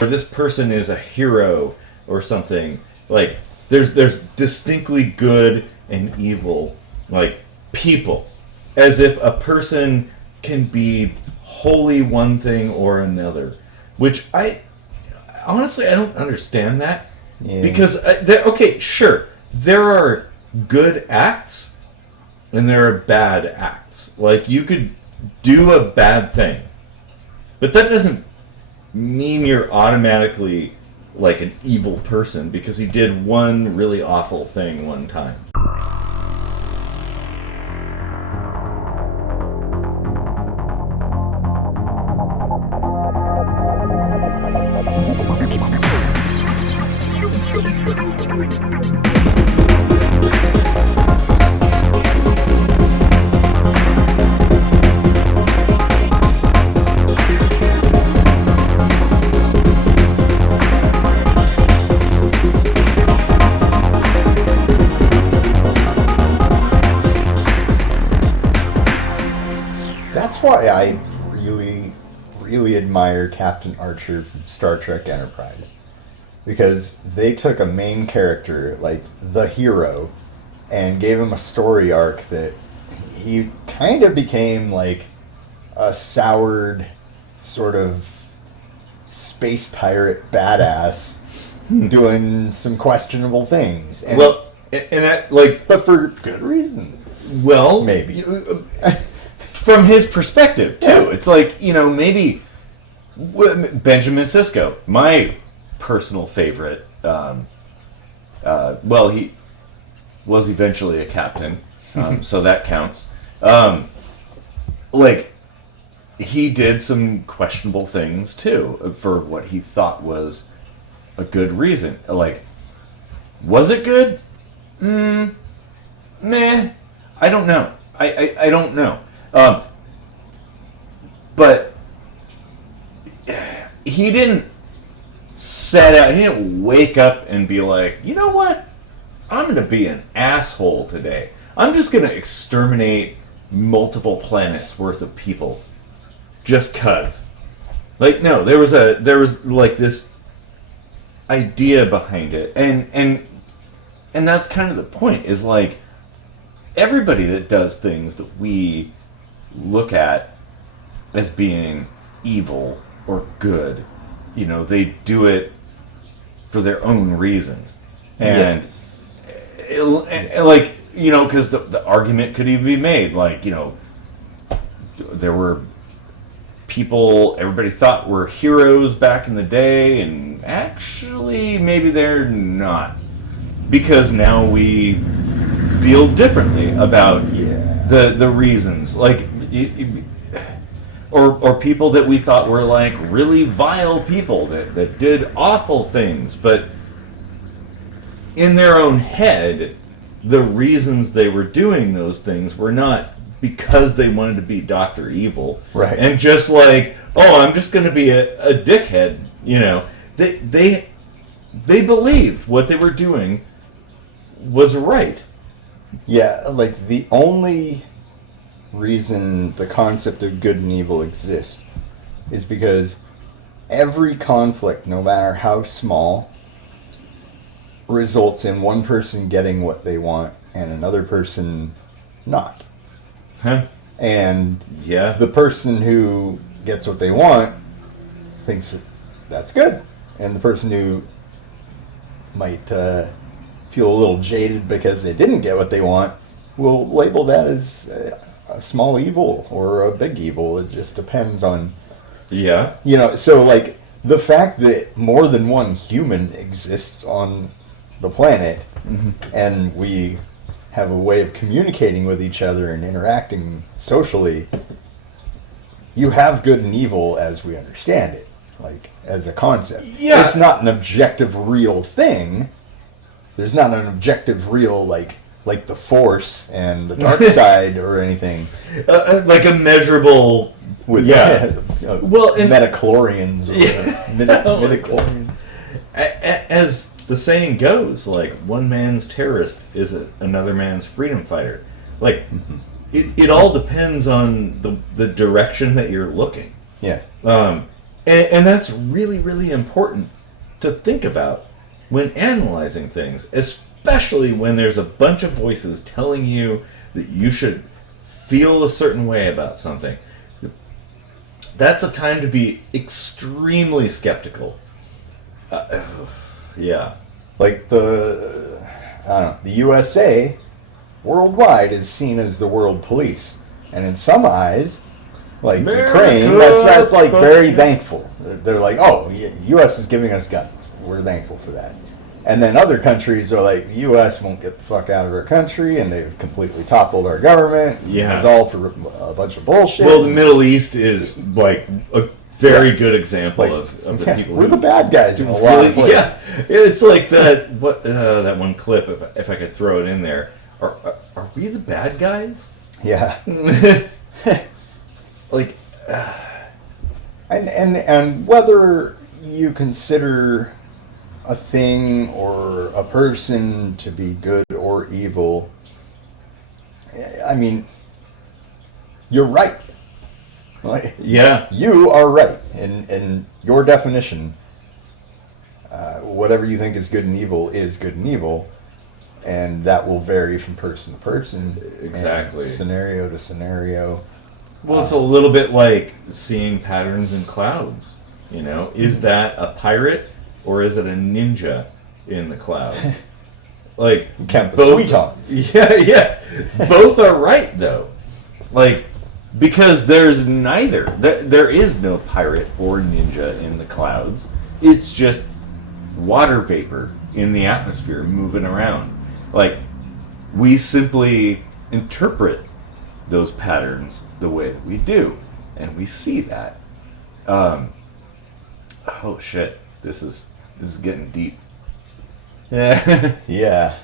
or this person is a hero or something. Like, there's distinctly good and evil, like, people. As if a person can be wholly one thing or another. Which honestly, I don't understand that. Yeah. Because, okay, sure, there are good acts and there are bad acts. Like, you could do a bad thing, but that doesn't mean you're automatically like an evil person because he did one really awful thing one time. Why I really admire Captain Archer from Star Trek Enterprise, because they took a main character like the hero and gave him a story arc that he kind of became like a soured sort of space pirate badass doing some questionable things. And, well, and that, like, but for good reasons. Well, maybe. From his perspective, too. Yeah. It's like, maybe Benjamin Sisko, my personal favorite. Well, he was eventually a captain, so that counts. Like, he did some questionable things, too, for what he thought was a good reason. Like, was it good? Meh. I don't know. I don't know. But he didn't set out, he didn't wake up and be like, you know what? I'm going to be an asshole today. I'm just going to exterminate multiple planets worth of people. Just 'cause. Like, no, there was like this idea behind it. And that's kind of the point, is like, everybody that does things that we look at as being evil or good, they do it for their own reasons. And, yes. Like, because the argument could even be made, like, there were people everybody thought were heroes back in the day, and actually maybe they're not. Because now we feel differently about the reasons. Like, or people that we thought were like really vile people that did awful things, but in their own head, the reasons they were doing those things were not because they wanted to be Dr. Evil. Right. And just like, oh, I'm just going to be a dickhead, They believed what they were doing was right. Yeah, like the only reason the concept of good and evil exists is because every conflict, no matter how small, results in one person getting what they want and another person not. Huh? And the person who gets what they want thinks that's good. And the person who might feel a little jaded because they didn't get what they want will label that as a small evil or a big evil. It just depends on... Yeah. So like the fact that more than one human exists on the planet, and we have a way of communicating with each other and interacting socially, you have good and evil as we understand it, like as a concept. Yeah. It's not an objective real thing. There's not an objective real like the Force and the dark side or anything. Like a measurable... With well, metachlorians or midichlorians. As the saying goes, like, one man's terrorist is another man's freedom fighter. Like, it all depends on the direction that you're looking. Yeah. And that's really, really important to think about when analyzing things, especially when there's a bunch of voices telling you that you should feel a certain way about something. That's a time to be extremely skeptical. Yeah. Like I don't know, the USA worldwide is seen as the world police, and in some eyes, like America, Ukraine, that's like very thankful. They're like, oh, U.S. is giving us guns. We're thankful for that. And then other countries are like, the U.S. won't get the fuck out of our country, and they've completely toppled our government. Yeah. It's all for a bunch of bullshit. Well, the Middle East is like a very good example Like, of the people we're who the bad guys in a lot of places. Yeah, it's like that. That one clip? If I could throw it in there, are we the bad guys? Yeah. Like, and whether you consider a thing or a person to be good or evil, I mean, you're right. Like, yeah, you are right in your definition. Whatever you think is good and evil is good and evil, and that will vary from person to person, exactly, and scenario to scenario. Well, it's a little bit like seeing patterns in clouds. You know, is that a pirate or is it a ninja in the clouds? Like, Count the both. sweetons. Yeah. Both are right though. Like, because there's neither. There is no pirate or ninja in the clouds. It's just water vapor in the atmosphere moving around. Like, we simply interpret those patterns the way that we do, and we see that. Oh shit! This is getting deep. Yeah. Yeah.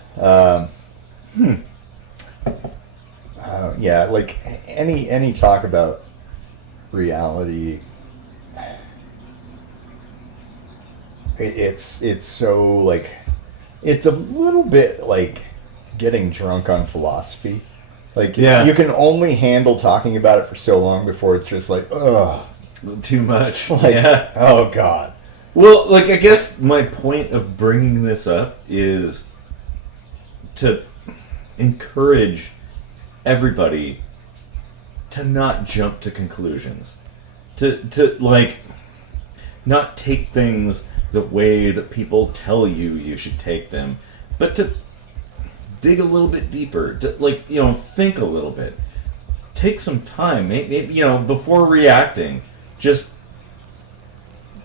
Yeah. Like any talk about reality, it's so like it's a little bit like getting drunk on philosophy. Like, yeah. You can only handle talking about it for so long before it's just like, ugh. Too much. Like, yeah. Oh, God. Well, like, I guess my point of bringing this up is to encourage everybody to not jump to conclusions. To like, not take things the way that people tell you should take them, but to dig a little bit deeper, to, like, think a little bit. Take some time, maybe, before reacting. Just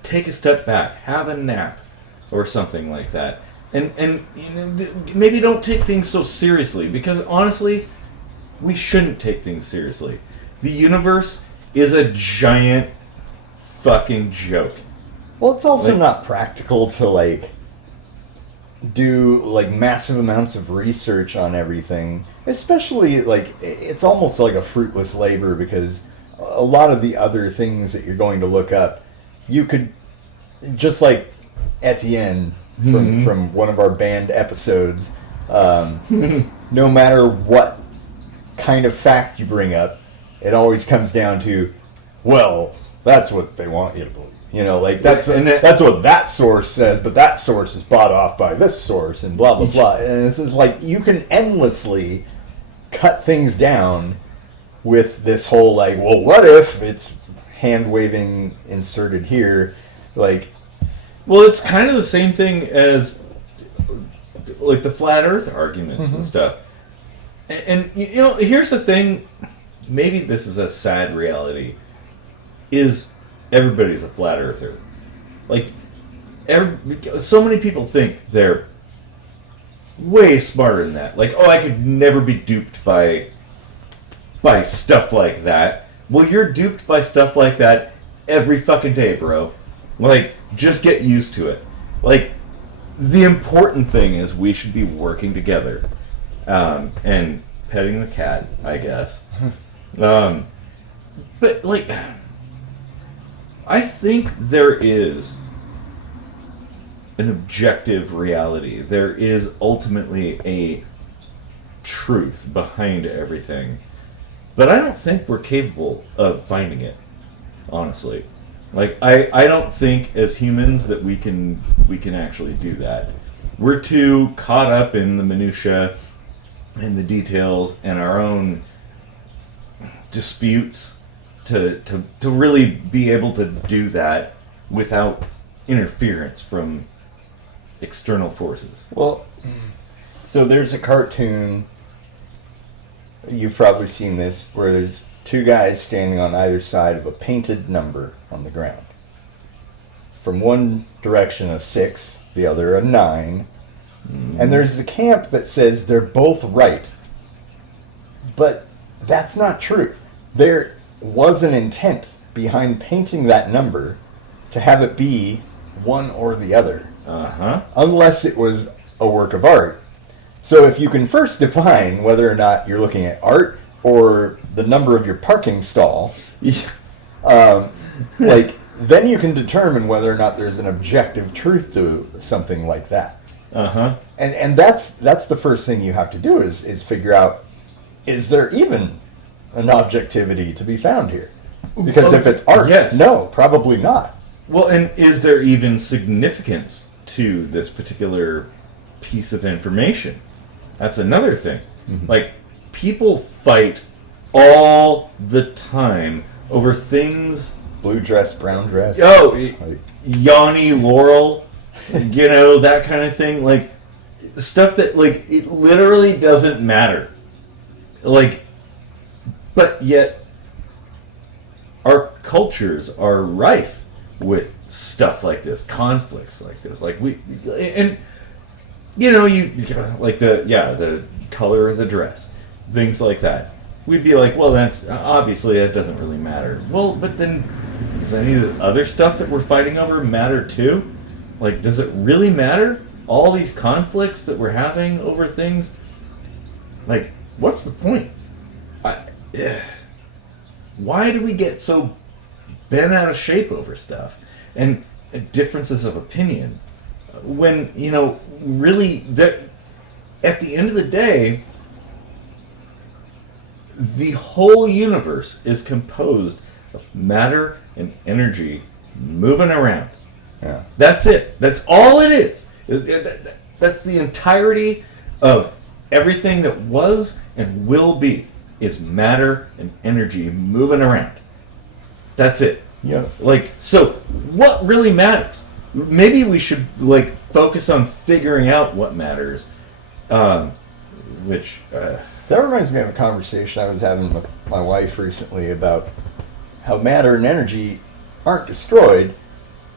take a step back, have a nap, or something like that. And maybe don't take things so seriously, because honestly, we shouldn't take things seriously. The universe is a giant fucking joke. Well, it's also not practical to, do, massive amounts of research on everything. Especially, it's almost like a fruitless labor, because a lot of the other things that you're going to look up, you could, just like Etienne from one of our band episodes, no matter what kind of fact you bring up, it always comes down to, well, that's what they want you to believe. That's what that source says, but that source is bought off by this source, and blah, blah, blah. And it's just like, you can endlessly cut things down with this whole, well, what if it's hand-waving inserted here? Well, it's kind of the same thing as, the flat earth arguments and stuff. And here's the thing, maybe this is a sad reality, is everybody's a flat earther. So many people think they're way smarter than that. I could never be duped by stuff like that. Well, you're duped by stuff like that every fucking day, bro. Just get used to it. The important thing is we should be working together. And petting the cat, I guess. But, I think there is an objective reality. There is ultimately a truth behind everything. But I don't think we're capable of finding it, honestly. Like I don't think as humans that we can actually do that. We're too caught up in the minutia and the details and our own disputes to really be able to do that without interference from external forces. Well, so there's a cartoon, you've probably seen this, where there's two guys standing on either side of a painted number on the ground. From one direction a 6, the other a 9. And there's a camp that says they're both right. But that's not true. There was an intent behind painting that number to have it be one or the other. Unless it was a work of art. So if you can first define whether or not you're looking at art or the number of your parking stall, then you can determine whether or not there's an objective truth to something like that. And that's the first thing you have to do is figure out, is there even an objectivity to be found here? Because if it's art, yes. No, probably not. Well, and is there even significance to this particular piece of information? That's another thing. Like, people fight all the time over things. Blue dress, brown dress. Oh, Yanni Laurel, that kind of thing. Like, stuff that, like, it literally doesn't matter. Like, but yet, our cultures are rife with stuff like this, conflicts like this. Like, you like the color of the dress, things like that. We'd be like, well, that's obviously that doesn't really matter. Well, but then does any of the other stuff that we're fighting over matter too? Like, does it really matter? All these conflicts that we're having over things? Like, what's the point? Why do we get so bent out of shape over stuff? And differences of opinion. When, really, at the end of the day, the whole universe is composed of matter and energy moving around. Yeah. That's it. That's all it is. That's the entirety of everything that was and will be, is matter and energy moving around. That's it. Yeah. Like, so what really matters? Maybe we should, like, focus on figuring out what matters. That reminds me of a conversation I was having with my wife recently about how matter and energy aren't destroyed.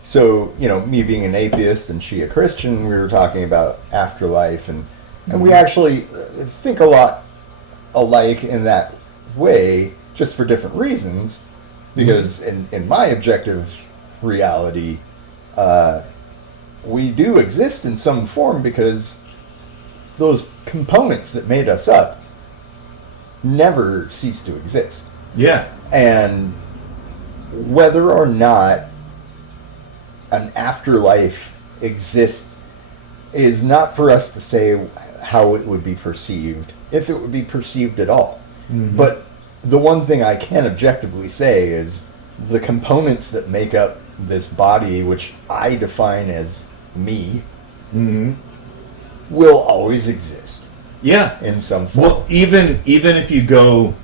So, me being an atheist and she a Christian, we were talking about afterlife, and we actually think a lot alike in that way, just for different reasons. Because in my objective reality, we do exist in some form because those components that made us up never cease to exist. Yeah. And whether or not an afterlife exists is not for us to say how it would be perceived, if it would be perceived at all. But the one thing I can objectively say is the components that make up this body, which I define as me, will always exist. Yeah. In some form. Well, even if you go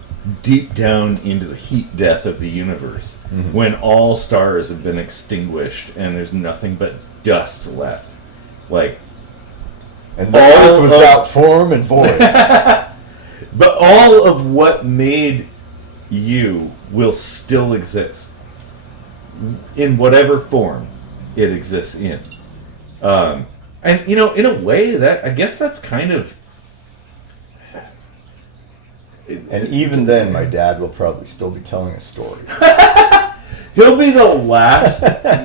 deep down into the heat death of the universe, when all stars have been extinguished and there's nothing but dust left, like, and the earth was without form and void. But all of what made you will still exist in whatever form it exists in. And in a way, that I guess that's kind of. And even then, my dad will probably still be telling a story. He'll be the last,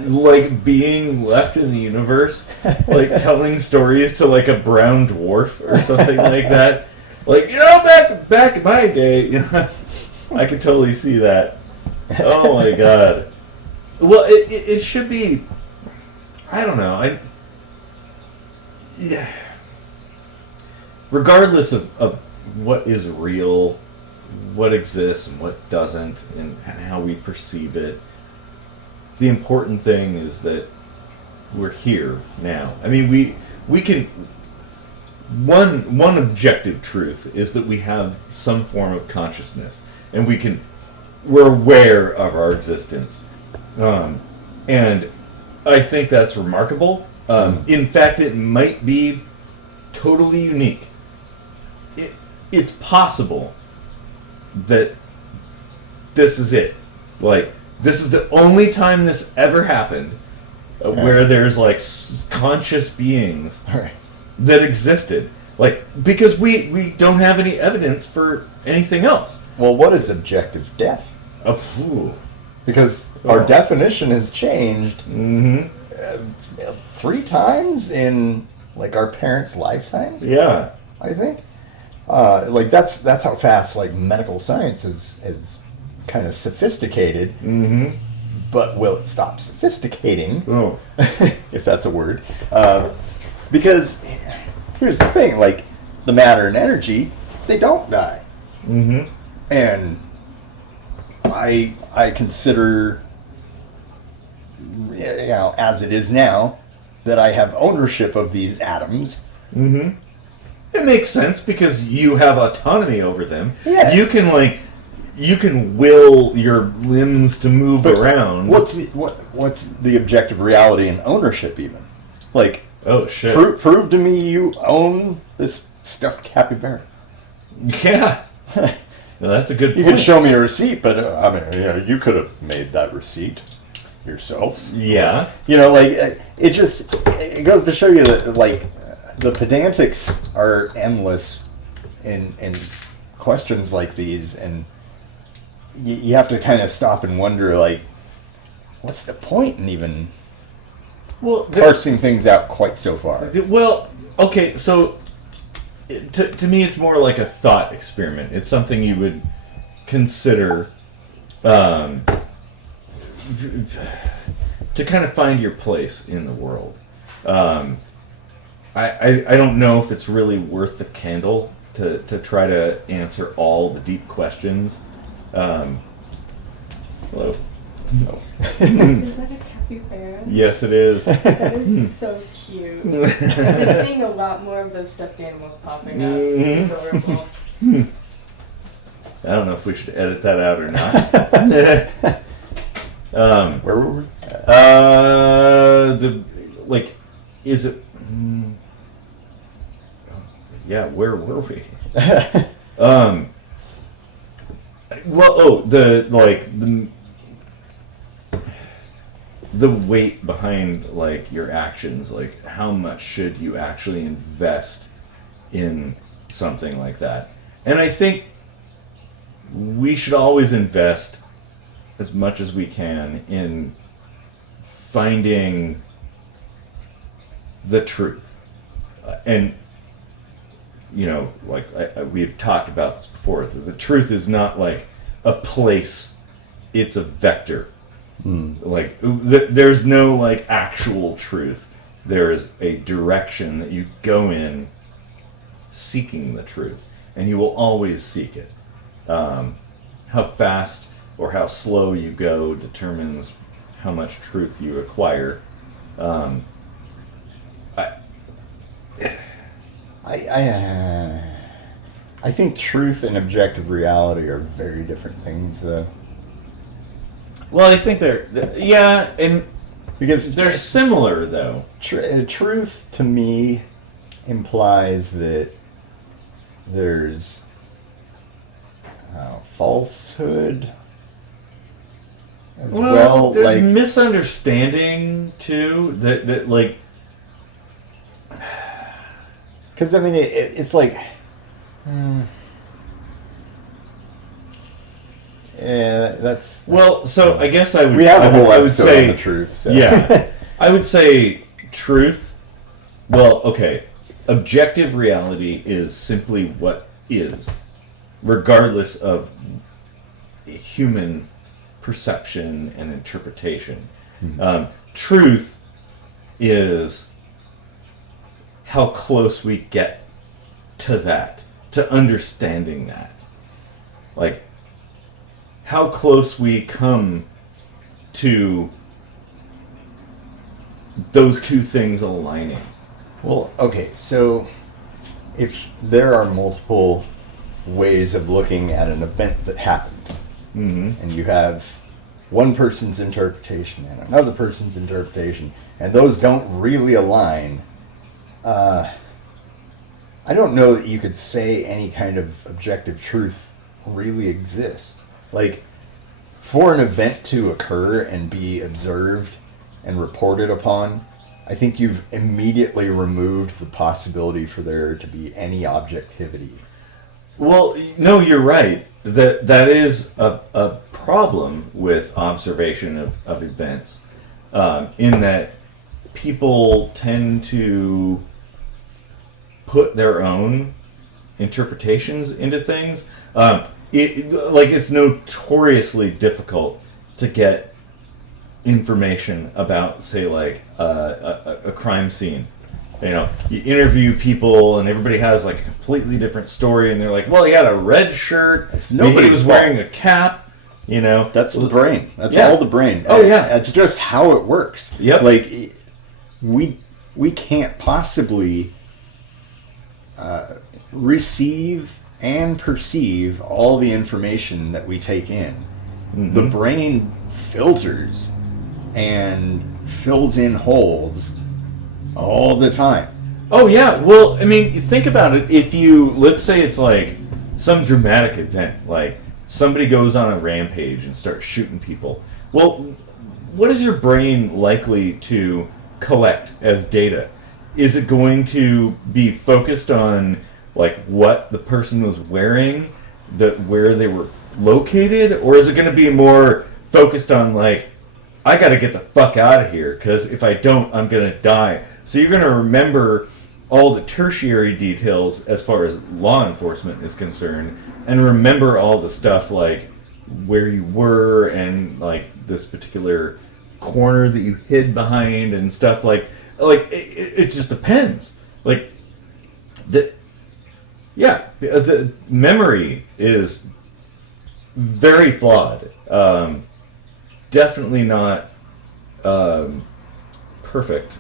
like, being left in the universe, like, telling stories to, like, a brown dwarf or something like that. Like, back in my day, I could totally see that. Oh my god. Well, it should be. I don't know. Yeah. Regardless of what is real, what exists and what doesn't, and how we perceive it, the important thing is that we're here now. I mean, we can. One objective truth is that we have some form of consciousness, and we're aware of our existence, and I think that's remarkable. In fact, it might be totally unique. It's possible that this is it. Like, this is the only time this ever happened where there's like conscious beings that existed. Like, because we don't have any evidence for anything else. Well, what is objective death? Because our definition has changed 3 times in like our parents' lifetimes. Yeah, I think. Like that's how fast like medical science is kind of sophisticated. But will it stop sophisticating? Oh. If that's a word. Because here's the thing: like the matter and energy, they don't die. And I consider, you know, as it is now, that I have ownership of these atoms. It makes sense because you have autonomy over them. Yeah. You can will your limbs to move around. What's the objective reality in ownership even? Like, oh shit. Prove to me you own this stuffed capybara. Yeah. No, that's a good point. You can show me a receipt, but I mean, you know, you could have made that receipt yourself. Yeah. You know, like it goes to show you that like the pedantics are endless in questions like these, and you have to kind of stop and wonder, like, what's the point in even parsing things out quite so far? Well, okay, so to me, it's more like a thought experiment. It's something you would consider to kind of find your place in the world. I don't know if it's really worth the candle to try to answer all the deep questions. Hello. No. Is that a capybara? Yes, it is. That is so cute. I've been seeing a lot more of those stuffed animals popping up. It's adorable. I don't know if we should edit that out or not. Where were we? Is it? Yeah, where were we? Well, the weight behind like your actions, like how much should you actually invest in something like that? And I think we should always invest as much as we can in finding the truth. And you know, like we've talked about this before, the truth is not like a place, it's a vector. Like there's no like actual truth. There is a direction that you go in seeking the truth, and you will always seek it. How fast or how slow you go determines how much truth you acquire. I think truth and objective reality are very different things, though. Well, I think yeah, and Because they're similar though. Truth to me implies that there's falsehood as well. There's like, misunderstanding too. That like, because I mean, it's like, yeah, that's well. So I guess I would. we have a whole I would episode say on the truth. So. yeah, I would say truth. Well, okay. Objective reality is simply what is, regardless of human perception and interpretation. Truth is how close we get to that, to understanding that. Like, how close we come to those two things aligning. Well, okay, so if there are multiple ways of looking at an event that happened, and you have one person's interpretation and another person's interpretation, and those don't really align, I don't know that you could say any kind of objective truth really exists. Like, for an event to occur and be observed and reported upon, I think you've immediately removed the possibility for there to be any objectivity. Well, no, you're right. That is a problem with observation of events, in that people tend to put their own interpretations into things. It's notoriously difficult to get information about, say, like a crime scene. You know, you interview people and everybody has like a completely different story, and they're like, well, he had a red shirt, he was wearing a cap, you know. That's the brain. That's Yeah. all the brain. Oh, yeah. That's just how it works. Yep. Like, we can't possibly receive and perceive all the information that we take in. The brain filters and fills in holes all the time. Oh, yeah. Well, I mean, think about it. If you, let's say it's like some dramatic event, like somebody goes on a rampage and starts shooting people. Well, what is your brain likely to collect as data? Is it going to be focused on like what the person was wearing, where they were located, or is it going to be more focused on like, I got to get the fuck out of here because if I don't, I'm going to die? So you're going to remember all the tertiary details as far as law enforcement is concerned, and remember all the stuff like where you were and like this particular corner that you hid behind and stuff like it just depends. Like the memory is very flawed. Definitely not perfect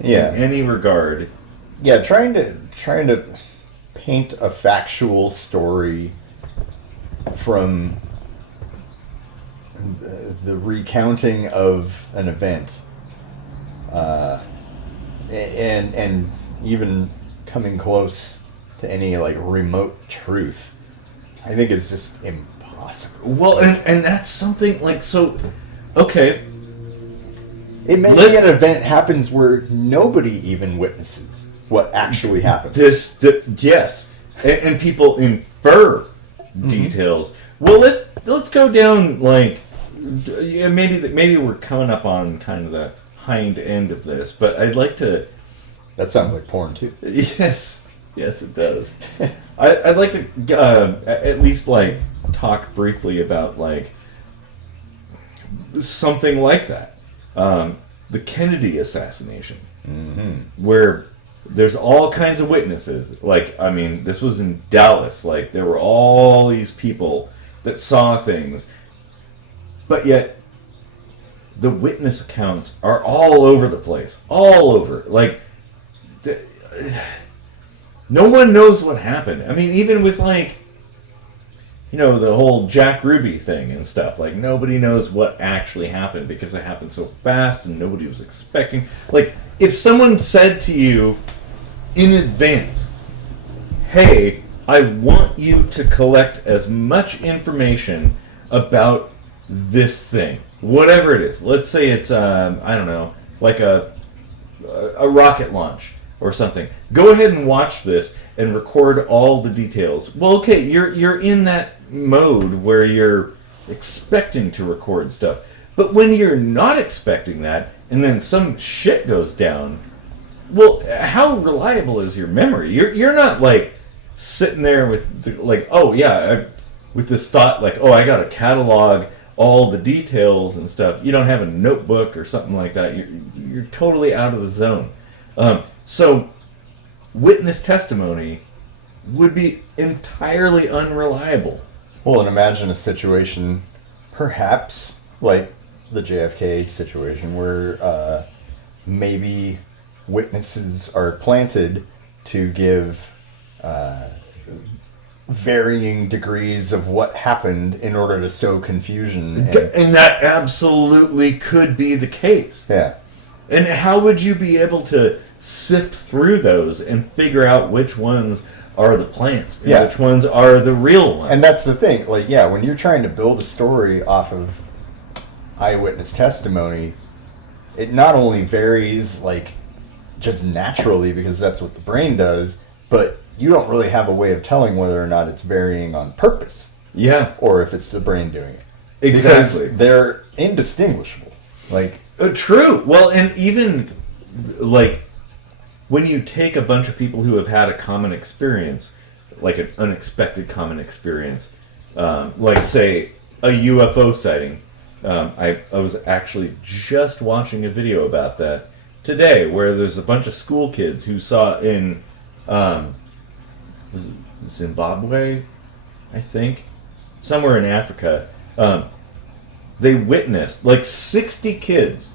in any regard. Yeah, trying to paint a factual story from the recounting of an event, and even coming close to any like remote truth, I think it's just impossible. Well, and that's something like, so, okay. It may be an event happens where nobody even witnesses what actually happened. Yes, and people infer details. Well, let's go down like, maybe we're coming up on kind of the hind end of this, but I'd like to. That sounds like porn too. Yes, it does. I'd like to at least like talk briefly about like something like that. The Kennedy assassination, where there's all kinds of witnesses. Like, I mean, this was in Dallas. Like, there were all these people that saw things, but yet the witness accounts are all over the place. All over. Like, no one knows what happened. I mean, even with, like, you know, the whole Jack Ruby thing and stuff. Like, nobody knows what actually happened because it happened so fast and nobody was expecting. Like, if someone said to you in advance, hey, I want you to collect as much information about this thing, whatever it is. Let's say it's, I don't know, like a rocket launch or something. Go ahead and watch this and record all the details. Well, okay, you're in that mode where you're expecting to record stuff. But when you're not expecting that, and then some shit goes down, well, how reliable is your memory? You're not like sitting there with like, oh yeah, with this thought like, oh, I got to catalog all the details and stuff. You don't have a notebook or something like that. You're totally out of the zone. So witness testimony would be entirely unreliable. Well, and imagine a situation, perhaps like the JFK situation, where maybe witnesses are planted to give varying degrees of what happened in order to sow confusion. And that absolutely could be the case. Yeah. And how would you be able to sift through those and figure out which ones are the plants and which ones are the real ones? And that's the thing. Like, yeah, when you're trying to build a story off of eyewitness testimony, it not only varies, like, just naturally because that's what the brain does, but you don't really have a way of telling whether or not it's varying on purpose. Yeah. Or if it's the brain doing it. Exactly. Because they're indistinguishable. Like, true. Well, and even, like, when you take a bunch of people who have had a common experience, like an unexpected common experience, like, say, a UFO sighting. I was actually just watching a video about that today, where there's a bunch of school kids who saw in was it Zimbabwe, I think, somewhere in Africa. They witnessed, like 60 kids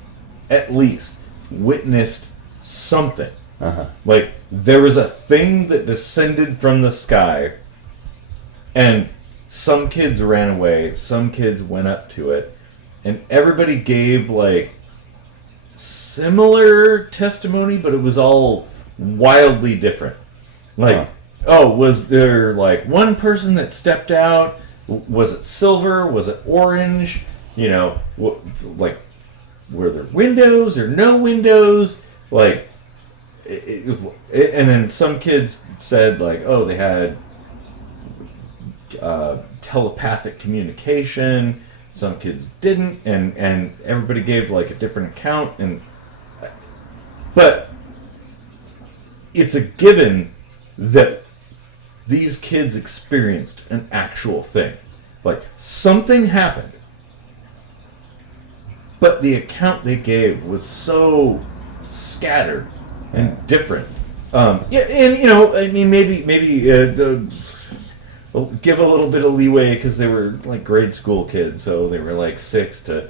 at least witnessed something. Like, there was a thing that descended from the sky, and some kids ran away, some kids went up to it, and everybody gave, like, similar testimony, but it was all wildly different. Like, was there, like, one person that stepped out? Was it silver? Was it orange? You know, like, were there windows or no windows? Like, and then some kids said, like, oh, they had telepathic communication. Some kids didn't, and everybody gave, like, a different account. But it's a given that these kids experienced an actual thing. Like, something happened. But the account they gave was so scattered and different. And, you know, I mean, maybe well, give a little bit of leeway because they were, like, grade school kids, so they were, like, 6 to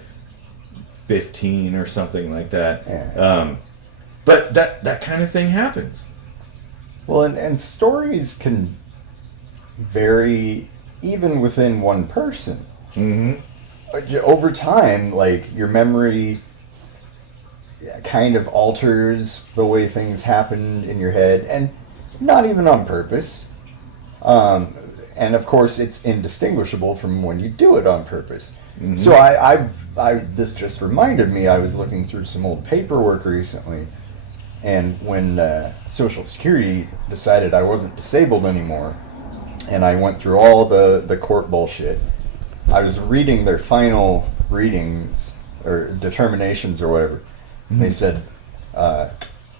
15 or something like that. Yeah. But that kind of thing happens. Well, and stories can vary even within one person. Mm-hmm. Over time, like, your memory kind of alters the way things happen in your head, and not even on purpose. And of course, it's indistinguishable from when you do it on purpose. Mm-hmm. So this just reminded me, I was looking through some old paperwork recently, and when Social Security decided I wasn't disabled anymore, and I went through all the court bullshit, I was reading their final readings, or determinations or whatever, and they said,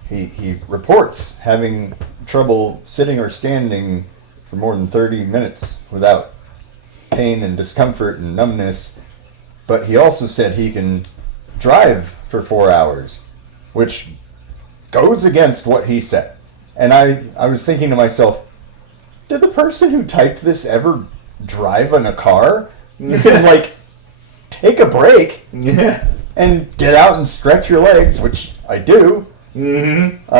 he reports having trouble sitting or standing for more than 30 minutes without pain and discomfort and numbness, but he also said he can drive for 4 hours, which goes against what he said. And I was thinking to myself, did the person who typed this ever drive in a car? You can, like, take a break and get out and stretch your legs, which I do. Mm-hmm.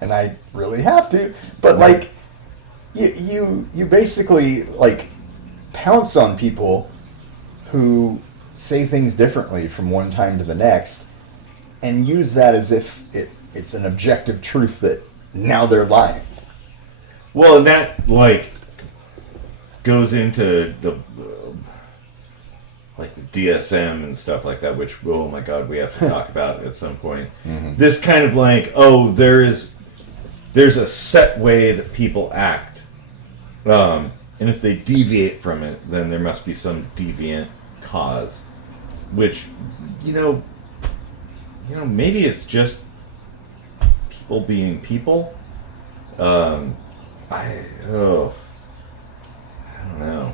And I really have to. But, like, you basically, like, pounce on people who say things differently from one time to the next and use that as if it's an objective truth that now they're lying. Well, and that, like, goes into the like the DSM and stuff like that, which, oh my god, we have to talk about at some point. Mm-hmm. This kind of, like, oh, there's a set way that people act, and if they deviate from it, then there must be some deviant cause, which, you know, maybe it's just people being people. I don't know.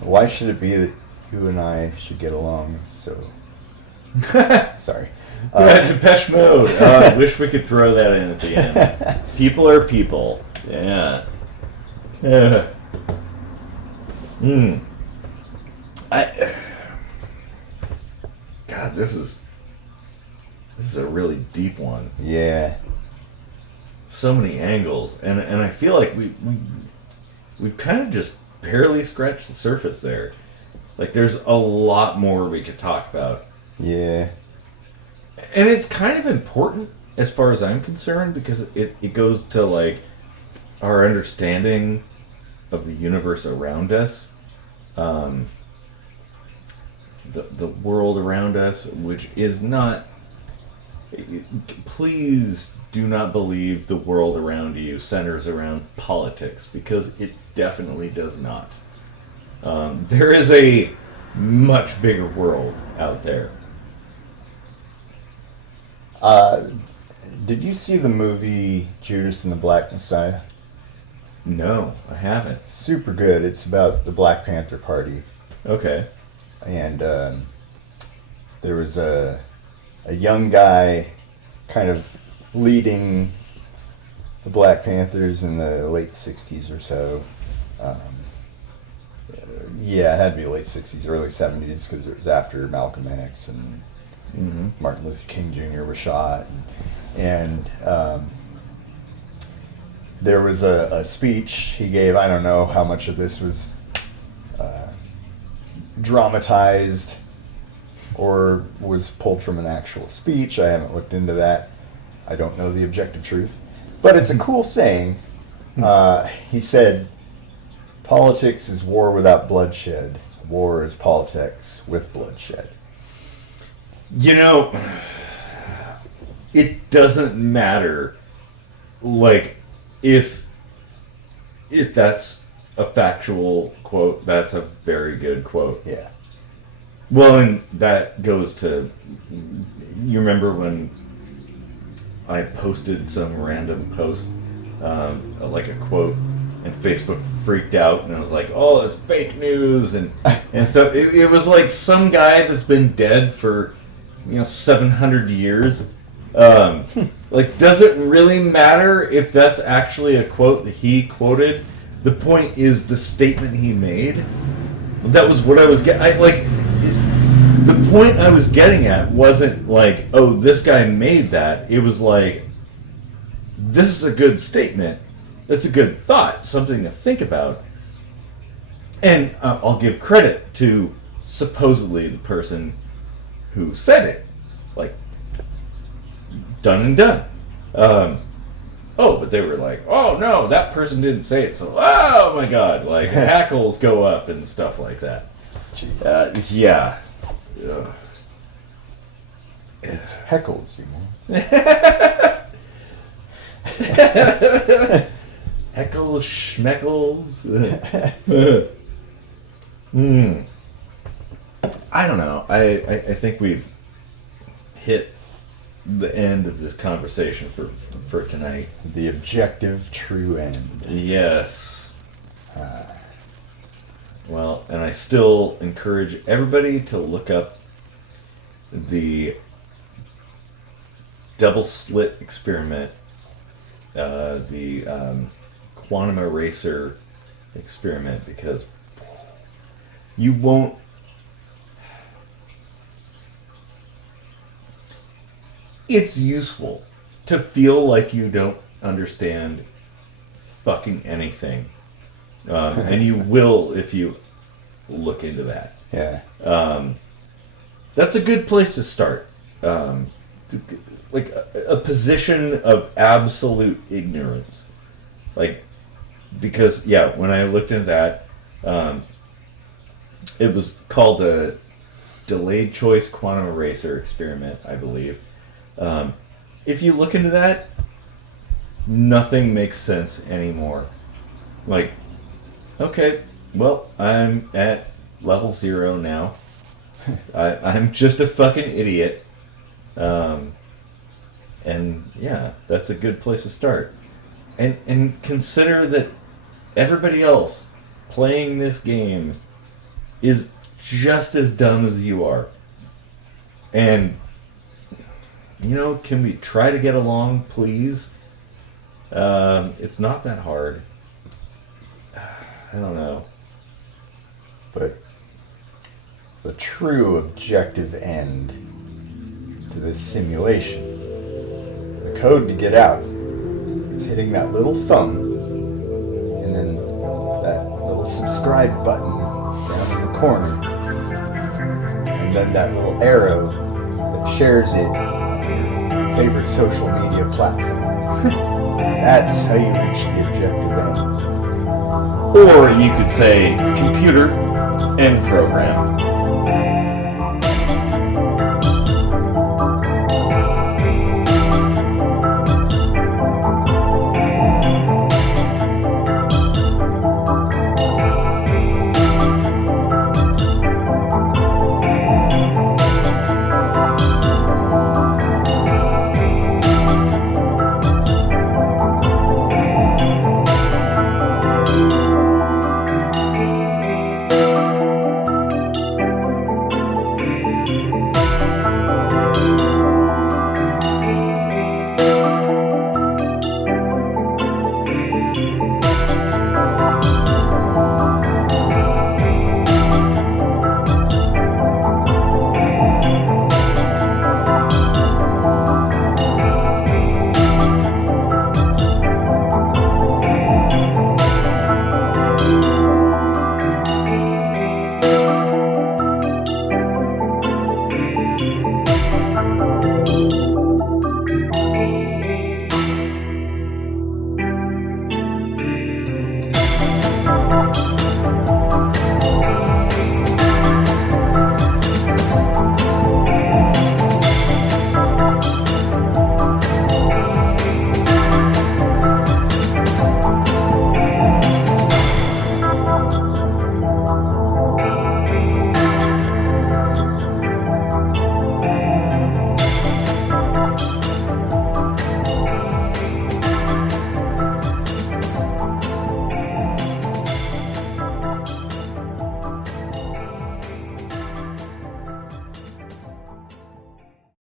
Why should it be that you and I should get along so... Sorry. Depeche Mode. I wish we could throw that in at the end. People are people. Yeah. God, this is This is a really deep one. Yeah. So many angles, and I feel like we've kind of just barely scratched the surface there. Like there's a lot more we could talk about. Yeah. And it's kind of important as far as I'm concerned because it goes to like our understanding of the universe around us, the world around us, which is not. Please do not believe the world around you centers around politics because it definitely does not. There is a much bigger world out there. Did you see the movie Judas and the Black Messiah? No, I haven't. Super good. It's about the Black Panther Party. Okay. And there was a young guy kind of leading the Black Panthers in the late 60s or so. Yeah, it had to be late 60s, early 70s, because it was after Malcolm X and Martin Luther King Jr. was shot. And there was a speech he gave. I don't know how much of this was dramatized or was pulled from an actual speech. I haven't looked into that. I don't know the objective truth. But it's a cool saying. He said, "Politics is war without bloodshed. War is politics with bloodshed." You know, it doesn't matter, like, if that's a factual quote, that's a very good quote. Yeah. Well, and that goes to, you remember when I posted some random post, like a quote, and Facebook freaked out, and I was like, oh, it's fake news, and so it was like some guy that's been dead for, 700 years. Like, does it really matter if that's actually a quote that he quoted? The point is the statement he made. That was what I was getting. The point I was getting at wasn't like, oh, this guy made that. It was like, this is a good statement. That's a good thought, something to think about. And I'll give credit to supposedly the person who said it. Like, done and done. But they were like, oh no, that person didn't say it, so oh my god, like hackles go up and stuff like that. Yeah. It's heckles, you know. Heckles, schmeckles. I don't know. I think we've hit the end of this conversation for tonight. The objective true end. Yes. Well, and I still encourage everybody to look up the double-slit experiment, the quantum eraser experiment, because you won't. It's useful to feel like you don't understand fucking anything. And you will if you look into that. Yeah. That's a good place to start. Like a position of absolute ignorance. Like, because, yeah, when I looked into that, it was called the delayed choice quantum eraser experiment, I believe. If you look into that, nothing makes sense anymore. Like, okay, well, I'm at level 0 now. I'm just a fucking idiot. And yeah, that's a good place to start. And consider that everybody else playing this game is just as dumb as you are. And, can we try to get along, please? It's not that hard. I don't know. But the true objective end to this simulation. The code to get out is hitting that little thumb and then that little subscribe button down in the corner, and then that little arrow that shares it on your favorite social media platform. That's how you reach the objective end. Or you could say computer end program.